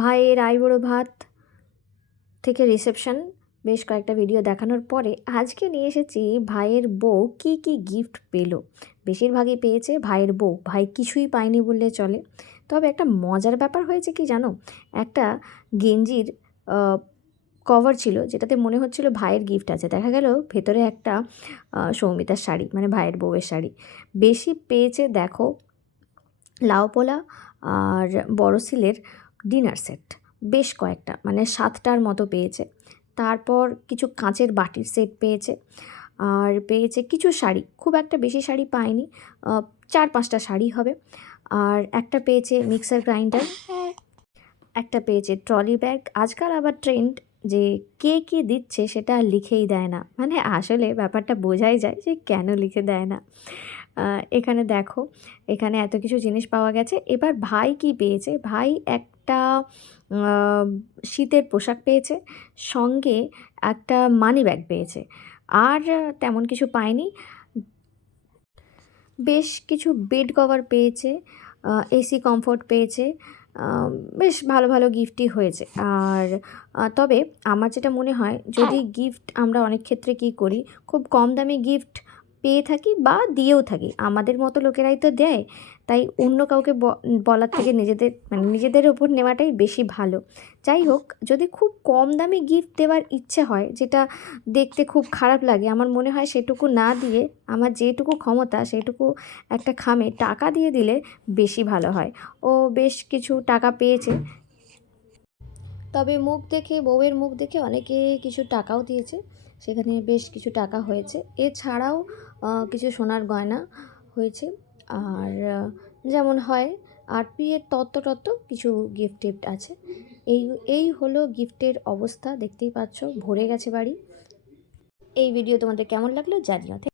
ভাইয়ের আইবুড়ো ভাত থেকে রিসেপশন বেশ কয়েকটা ভিডিও দেখানোর পরে আজকে নিয়ে এসেছি ভাইয়ের বউ কি কি গিফট পেল। বেশিরভাগই পেয়েছে ভাইয়ের বউ। ভাই কিছুই পায়নি বললে চলে। তবে একটা মজার ব্যাপার হয়েছে কি জানো? একটা গেঞ্জির কভার ছিল যেটাতে মনে হচ্ছিল ভাইয়ের গিফট আছে। দেখা গেল ভেতরে একটা সৌমিতার শাড়ি মানে ভাইয়ের বউয়ের শাড়ি। বেশি পেয়েছে দেখো লাউ পোলা আর বড় সিলের ডিনার সেট। বেশ কয়েকটা মানে সাতটার মতো পেয়েছে। তারপর কিছু কাঁচের বাটির সেট পেয়েছে। আর পেয়েছে কিছু শাড়ি, খুব একটা বেশি শাড়ি পায়নি চার পাঁচটা শাড়ি হবে। আর একটা পেয়েছে মিক্সার গ্রাইন্ডার, একটা পেয়েছে ট্রলি ব্যাগ। আজকাল আবার ট্রেন্ড যে কে কী দিচ্ছে সেটা লিখেই দেয় না। মানে আসলে ব্যাপারটা বোঝাই যায় যে কেন লিখে দেয় না। এখানে দেখো, এখানে এত কিছু জিনিস পাওয়া গেছে। এবার ভাই কি পেয়েছে? ভাই একটা শীতের পোশাক পেয়েছে, সঙ্গে একটা মানি ব্যাগ পেয়েছে। আর তেমন কিছু পায়নি। বেশ কিছু বেড কভার পেয়েছে এসি কমফোর্ট পেয়েছে বেশ ভালো ভালো গিফটই হয়েছে। আর তবে আমার যেটা মনে হয়, যদি গিফট আমরা অনেক ক্ষেত্রে কী করি, খুব কম দামি গিফট পেয়ে থাকি বা দিয়েও থাকি। আমাদের মতো লোকেরাই তো দেয়, তাই অন্য কাউকে বলার থেকে নিজেদের মানে নিজেদের ওপর নেওয়াটাই বেশি ভালো। যাই হোক, যদি খুব কম দামে গিফট দেওয়ার ইচ্ছে হয়, যেটা দেখতে খুব খারাপ লাগে, আমার মনে হয় সেটুকু না দিয়ে আমার যেটুকু ক্ষমতা, সেটুকু একটা খামে টাকা দিয়ে দিলে বেশি ভালো হয়। ও বেশ কিছু টাকা পেয়েছে তবে মুখ দেখে, বউয়ের মুখ দেখে অনেকে কিছু টাকাও দিয়েছে। সেখানে বেশ কিছু টাকা হয়েছে। এছাড়াও কিছু সোনার গয়না হয়েছে। আর যেমন হয় আর বিয়ের তত্ত্ব টত্ত্ব কিছু গিফট টিফট আছে। এই এই হলো গিফটের অবস্থা। দেখতেই পাচ্ছ, ভরে গেছে বাড়ি। এই ভিডিও তোমাদের কেমন লাগল জানিও।